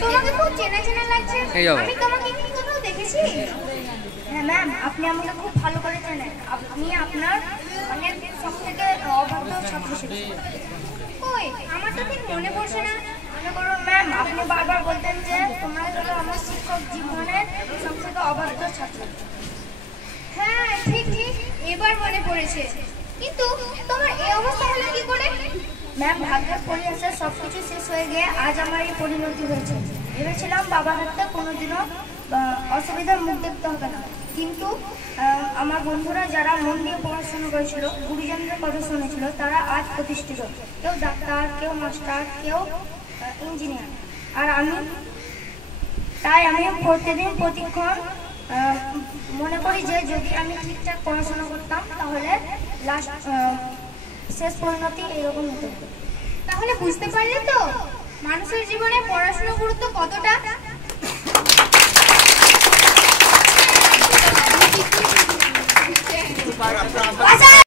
তোমাকে খুব চেনা চেনা লাগছে। আমি তোমাকে কি কোথাও দেখেছি? হ্যাঁ ম্যাম, আপনি আমাকে খুব ভালো করে চেনেন। আপনি আপনার অনেক সবথেকে অবাধ্য ছাত্র ছিলেন। কই, আমার তো ঠিক মনে পড়ছে না। মনে করুন ম্যাম, আপনি বারবার বলতেন যে তোমরা হলো আমার শিক্ষক জীবনের সবথেকে অবাধ্য ছাত্র। হ্যাঁ ঠিক ঠিক, এবার মনে পড়েছে। কিন্তু তোমার এই অবস্থা হলো কি করে? ম্যাম, ভাগ্যের পরিহাসে সবকিছু শেষ হয়ে গিয়ে আজ আমার এই পরিণতি হয়েছে। ভেবেছিলাম বাবার হাতে কোনোদিনও অসুবিধার মুখ দেখতে হবে না, কিন্তু আমার বন্ধুরা যারা মন দিয়ে পড়াশোনা করেছিল, গুরুজনদের কথা শুনেছিল, তারা আজ প্রতিষ্ঠিত। কেউ ডাক্তার, কেউ মাস্টার, কেউ ইঞ্জিনিয়ার। আর আমি প্রতিদিন প্রতিক্ষণ মনে করি যে যদি আমি ঠিকঠাক পড়াশোনা করতাম তাহলে শেষ পরিণতি এরকম হতো। তাহলে বুঝতে পারলে তো মানুষের জীবনে পড়াশোনার গুরুত্ব কতটা।